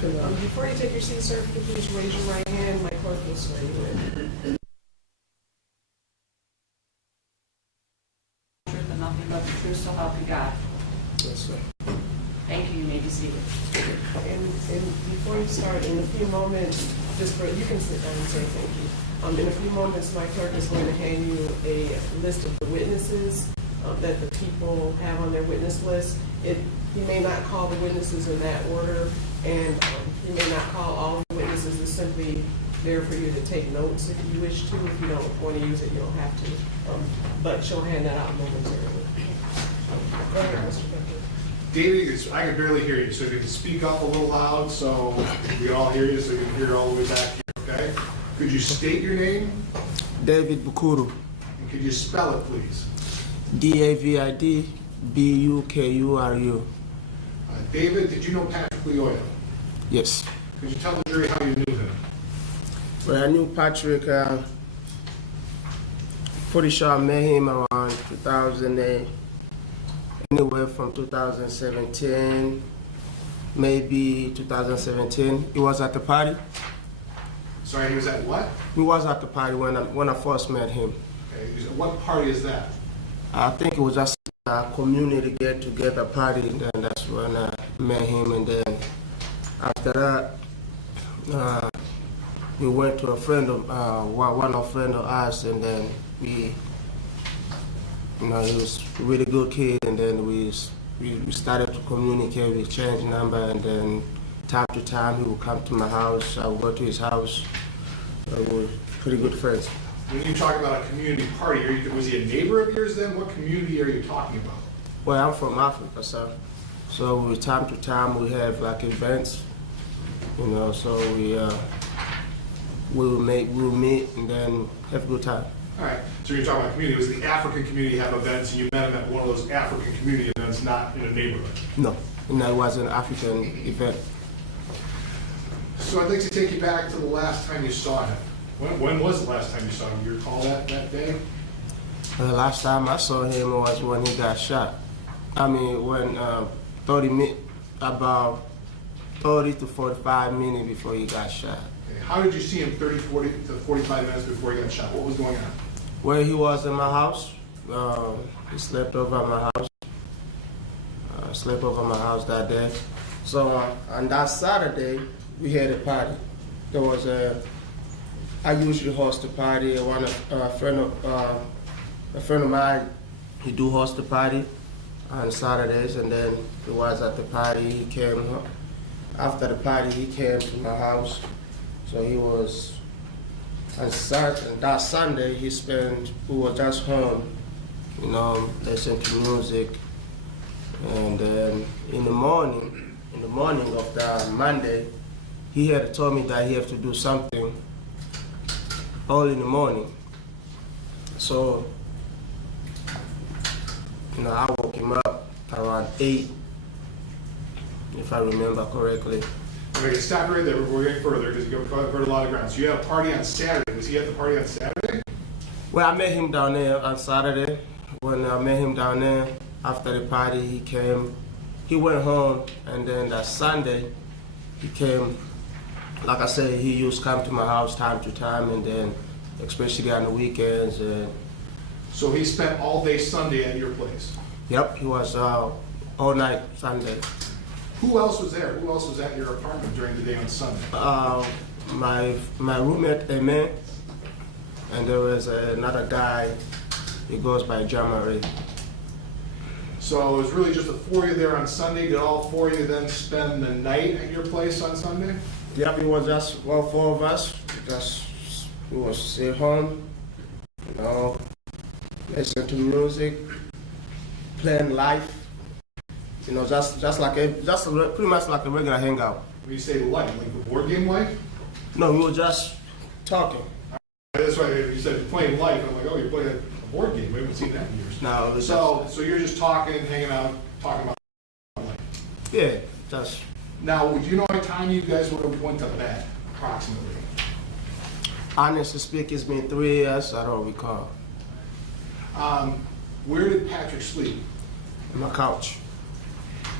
Before you take your seat, sir, could you please raise your right hand? My clerk will swear you in. Truth and nothing but the truth, so help you God. Yes, sir. Thank you. You may be seated. And before you start, in a few moments, you can sit down and say thank you. In a few moments, my clerk is going to hand you a list of the witnesses that the people have on their witness list. He may not call the witnesses in that order, and he may not call all the witnesses. It's simply there for you to take notes if you wish to. If you don't want to use it, you don't have to. But she'll hand that out momentarily. Go ahead, Mr. Becker. David, I can barely hear you, so if you can speak up a little loud so we can all hear you, so you can hear all the way back here, okay? Could you state your name? David Bukuru. And could you spell it, please? David Bukuru. David, did you know Patrick Lyoya? Yes. Could you tell the jury how you knew him? Well, I knew Patrick, pretty sure I met him around 2008, anywhere from 2017, maybe 2017. He was at the party. Sorry, he was at what? He was at the party when I first met him. Okay, what party is that? I think it was just a community get-together party, and then that's when I met him. And then after that, we went to a friend of one of friend of ours, and then he was a really good kid. And then we started to communicate. We changed number, and then time to time he would come to my house. I would go to his house. We were pretty good friends. When you talk about a community party, was he a neighbor of yours then? What community are you talking about? Well, I'm from Africa, sir. So time to time we have like events, so we will meet and then have a good time. All right, so you're talking about community. Was the African community have events and you met him at one of those African community events, not in a neighborhood? No, it was an African event. So I'd like to take you back to the last time you saw him. When was the last time you saw him? Do you recall that day? The last time I saw him was when he got shot. I mean, when about 30 to 45 minutes before he got shot. Okay. How did you see him 30, 40 to 45 minutes before he got shot? What was going on? Well, he was in my house. He slept over at my house. Slept over my house that day. So on that Saturday, we had a party. There was I usually host a party. A friend of mine, he do host a party on Saturdays, and then he was at the party. He came after the party. He came to my house, so he was on Saturday. That Sunday, we were just home, listening to music, and then in the morning of that Monday, he had told me that he had to do something early in the morning. So, I woke him up around 8, if I remember correctly. Okay, stop right there before we get further because you've covered a lot of ground. So you had a party on Saturday. Was he at the party on Saturday? Well, I met him down there on Saturday. When I met him down there, after the party, he came. He went home, and then that Sunday, he came. Like I said, he used to come to my house time to time, and then especially on the weekends. So he spent all day Sunday at your place? Yep, he was all night Sunday. Who else was there? Who else was at your apartment during the day on Sunday? My roommate, Amen, and there was another guy, he goes by Jamari. So it was really just the four of you there on Sunday. Did all four of you then spend the night at your place on Sunday? Yep, it was just four of us. We was sit home, listen to music, playing life. Just pretty much like a regular hangout. When you say life, like the board game life? No, we were just talking. That's why you said playing life. I'm like, oh, you're playing a board game. We haven't seen that in years. No, it was so you're just talking, hanging out, talking about life. Yeah, just. Now, do you know what time you guys would have went to bed, approximately? Honestly speaking, it's been 3 years. I don't recall. Where did Patrick sleep? On my couch.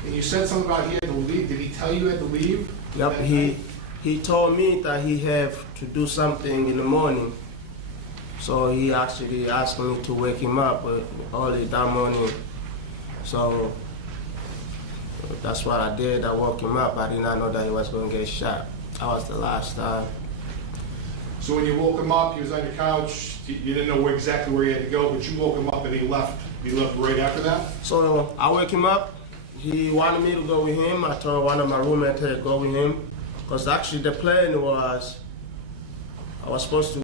And you said something about he had to leave. Did he tell you had to leave? Yep, that night? he told me that he have to do something in the morning. So he actually asked me to wake him up early that morning. So that's what I did. I woke him up. I did not know that he was going to get shot. That was the last time. So when you woke him up, he was on your couch. You didn't know exactly where he had to go, but you woke him up and he left. He left right after that? So I wake him up. He wanted me to go with him. I told one of my roommates to go with him. Because actually the plan was, I was supposed to,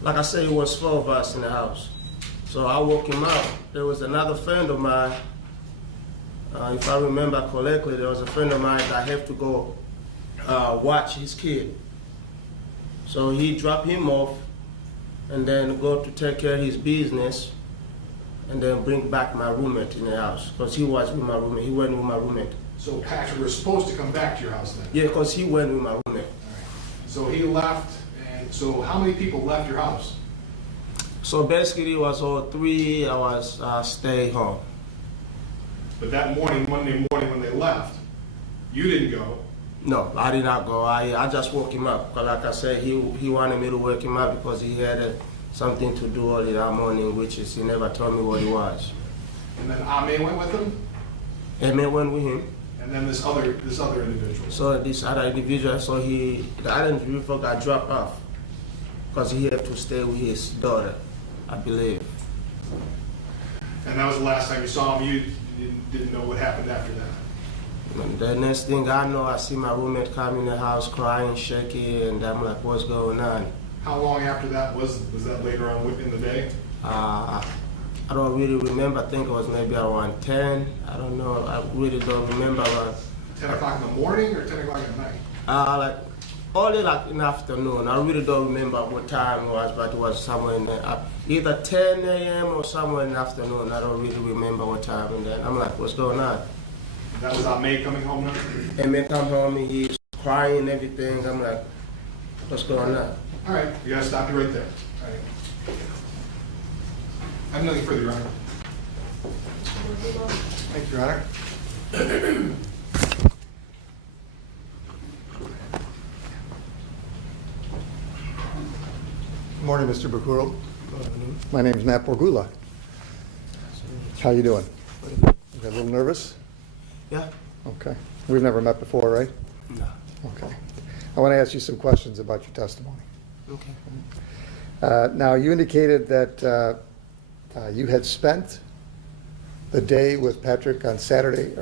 like I said, it was 4 of us in the house. So I woke him up. There was another friend of mine, if I remember correctly, there was a friend of mine that had to go watch his kid. So he dropped him off and then go to take care of his business and then bring back my roommate in the house. Because he was with my roommate, he went with my roommate. So Patrick was supposed to come back to your house then? Yeah, because he went with my roommate. All right. So he left, and so how many people left your house? So basically it was all 3 hours stay home. But that morning, Monday morning when they left, you didn't go. No, I did not go. I just woke him up. Because like I said, he wanted me to wake him up because he had something to do early that morning, which is he never told me what it was. And then Ame went with him, Emmett went with him. and then this other individual. So this other individual, so the other individual got dropped off because he had to stay with his daughter, I believe. And that was the last time you saw him. You didn't know what happened after that. And the next thing I know, I see my roommate come in the house crying, shaky, and I'm like, what's going on? How long after that was that later on in the day? I don't really remember. I think it was maybe around 10. I don't know. I really don't remember. 10 o'clock in the morning or 10 o'clock at night? Like only like in the afternoon. I really don't remember what time it was, but it was somewhere in the, either 10 a.m. or somewhere in the afternoon. I don't really remember what time. And then I'm like, what's going on? That was Ame coming home now? And then come home and he's crying and everything. I'm like, what's going on? All right, we gotta stop you right there. All right. I have nothing further, Your Honor. Thank you, Your Honor. Good morning, Mr. Bukuru. My name is Matt Borgula. How you doing? You got a little nervous? Yeah? Okay. We've never met before, right? No. Okay. I want to ask you some questions about your testimony. Okay. Now, you indicated that you had spent the day with Patrick on Saturday,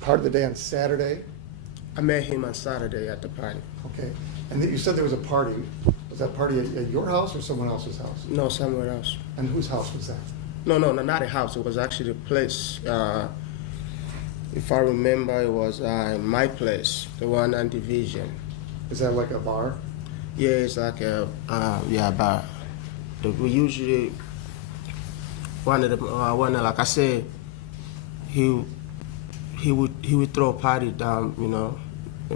part of the day on Saturday. I met him on Saturday at the party. Okay. And that you said there was a party. Was that party at your house or someone else's house? No, somewhere else. And whose house was that? No, not a house. It was actually a place. If I remember, it was my place, the one on Division. Is that like a bar? Yeah, it's like a bar. We usually like I said, he would throw a party down, you know,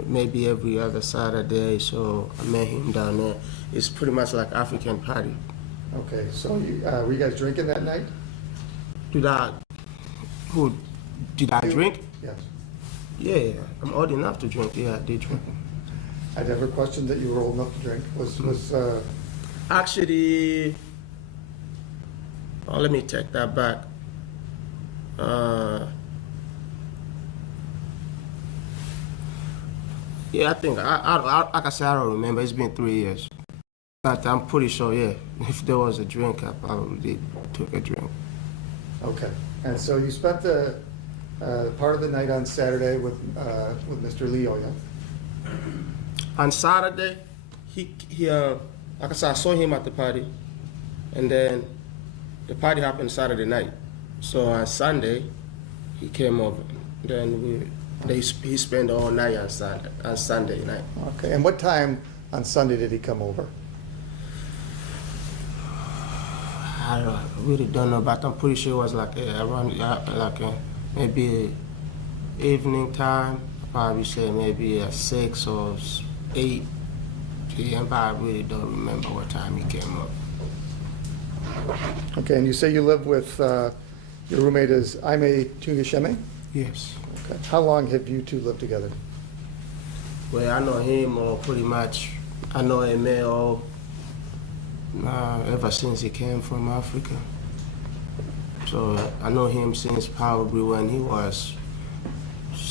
maybe every other Saturday. So I met him down there. It's pretty much like African party. Okay, so were you guys drinking that night? Did I drink? Yes. Yeah, I'm old enough to drink. Yeah, I did drink. I never questioned that you were old enough to drink. Actually, let me take that back. Yeah, I think, like I said, I don't remember. It's been 3 years. But I'm pretty sure, yeah, if there was a drink, I probably took a drink. Okay, and so you spent the part of the night on Saturday with Mr. Lyoya. On Saturday, he like I said, I saw him at the party, and then the party happened Saturday night. So on Sunday, he came over. Then he spent all night on Sunday night. Okay, and what time on Sunday did he come over? I really don't know, but I'm pretty sure it was like around maybe evening time. I'd probably say maybe 6 or 8 p.m. But I really don't remember what time he came up. Okay, and you say you live with Your roommate is Aime Tuyasheme? Yes. Okay. How long have you two lived together? Well, I know him pretty much. I know him ever since he came from Africa. So I know him since probably when he was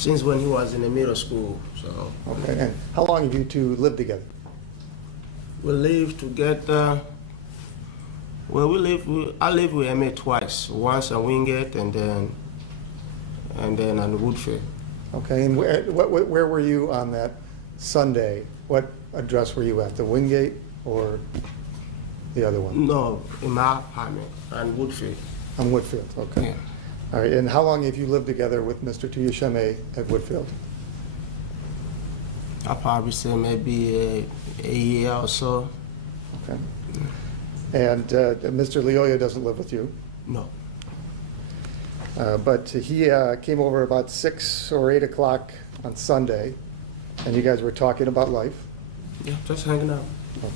in the middle school. So Okay. And how long have you two lived together? we lived together. Well, I lived with him twice. Once in Wingate and then on Woodfield. Okay. And where were you on that Sunday? What address were you at? The Wingate or the other one? No, in my apartment on Woodfield. On Woodfield. Okay. Yeah. All right. And how long have you lived together with Mr. Tuyasheme at Woodfield? I'll probably say maybe a year or so. Okay. And Mr. Lyoya doesn't live with you, No. but he came over about 6 or 8 o'clock on Sunday, and you guys were talking about life. Yeah, just hanging out.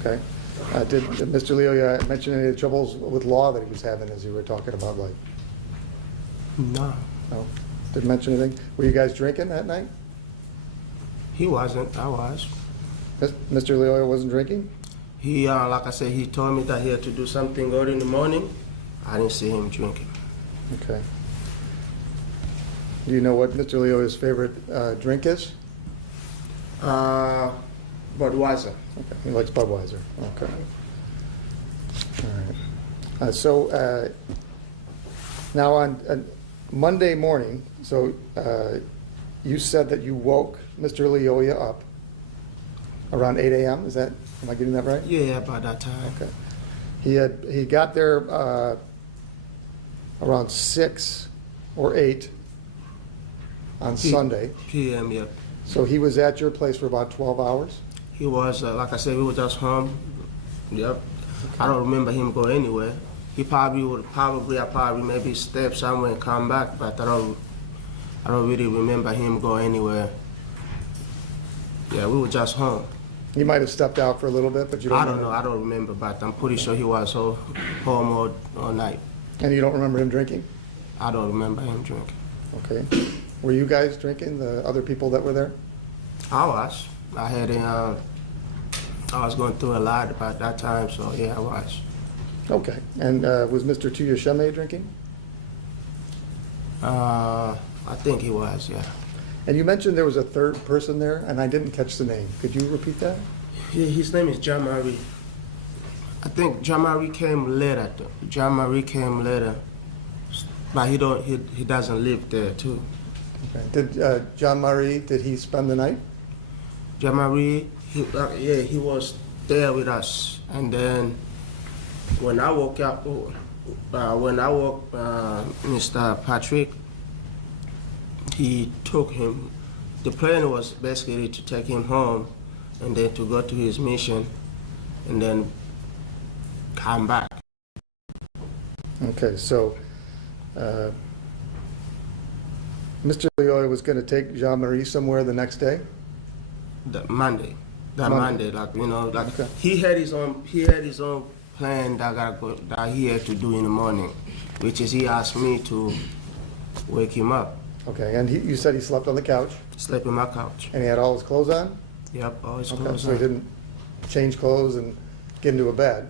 Okay. Did Mr. Lyoya mention any of the troubles with law that he was having as you were talking about life? No. No? Didn't mention anything? Were you guys drinking that night? He wasn't. I was. Mr. Lyoya wasn't drinking? He, like I said, he told me that he had to do something early in the morning. I didn't see him drinking. Okay. Do you know what Mr. Lyoya's favorite drink is? Budweiser. Okay. He likes Budweiser. Okay. All right. Now on Monday morning, you said that you woke Mr. Lyoya up around 8 a.m. Is that, am I getting that right? Yeah, about that time. Okay. He got there around 6 or 8 on Sunday. PM, yeah. So he was at your place for about 12 hours? He was, like I said, we were just home. Yep. I don't remember him go anywhere. He I probably maybe step somewhere and come back, but I don't really remember him go anywhere. Yeah, we were just home. He might have stepped out for a little bit, but you don't I don't remember? know. I don't remember, but I'm pretty sure he was home all night. And you don't remember him drinking? I don't remember him drinking. Okay. Were you guys drinking, the other people that were there? I was. I was going through a lot about that time, so yeah, I was. Okay. And was Mr. Tuyasheme drinking? I think he was, yeah. And you mentioned there was a third person there, and I didn't catch the name. Could you repeat that? His name is John Marie. I think John Marie came later. John Marie came later, but he doesn't live there too. Okay. Did John Marie, did he spend the night? John Marie, he was there with us, and then when I woke up, Mr. Patrick, he took him. The plan was basically to take him home and then to go to his mission and then come back. Okay, so Mr. Lyoya was going to take Jean-Marie somewhere the next day? Monday, Monday. like Okay. he had his own plan that he had to do in the morning, which is he asked me to wake him up, Okay, and you said he slept on the couch, sleep in my couch. and he had all his clothes on? Yep, all his Okay, clothes so he on. didn't change clothes and get into a bed?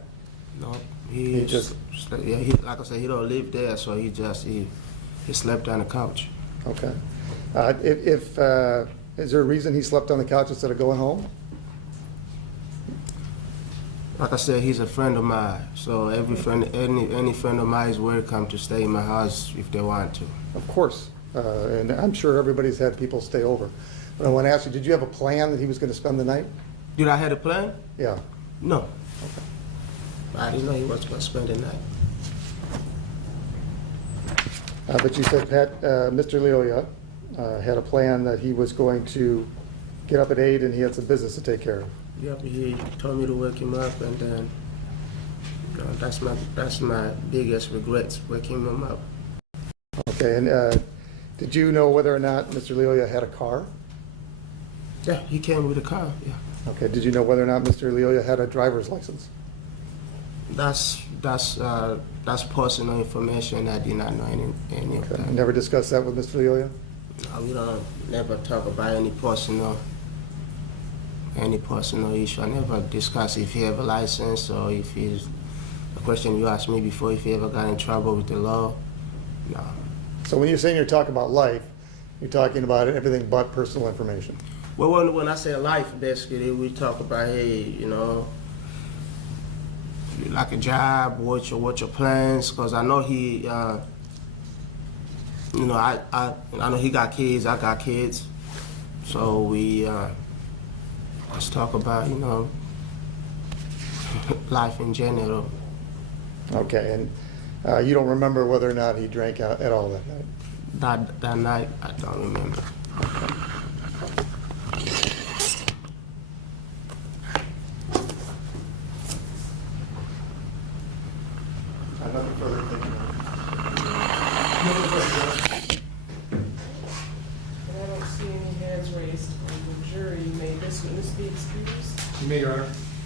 No, He just- like I said, he don't live there, so he slept on the couch. Okay. Is there a reason he slept on the couch instead of going home? Like I said, he's a friend of mine, so any friend of mine is welcome to stay in my house if they want to. Of course, and I'm sure everybody's had people stay over. But I want to ask you, did you have a plan that he was going to spend the night? Did I have a plan? Yeah. No. I didn't know he was going to spend the night. But you said Mr. Lyoya had a plan that he was going to get up at 8 and he had some business to take care of. Yep, he told me to wake him up, and then that's my biggest regret, waking him up. Okay, and did you know whether or not Mr. Lyoya had a car? Yeah, he came with a car. Yeah, Okay, did you know whether or not Mr. Lyoya had a driver's license? That's personal information. I did not know any of that. Never discussed that with Mr. Lyoya? We don't never talk about any personal issue. I never discuss if he have a license or if he's the question you asked me before, if he ever got in trouble with the law. No. So when you're saying you're talking about life, you're talking about everything but personal information? Well, when I say life, basically, we talk about, hey, you like a job, what your plans, because I know he, I know he got kids, I got kids, so we just talk about, life in general. Okay, and you don't remember whether or not he drank at all that night? That night, I don't remember. Nothing further, thank you. And I don't see any hands raised on the jury. May this witness be excused? You may, Your Honor.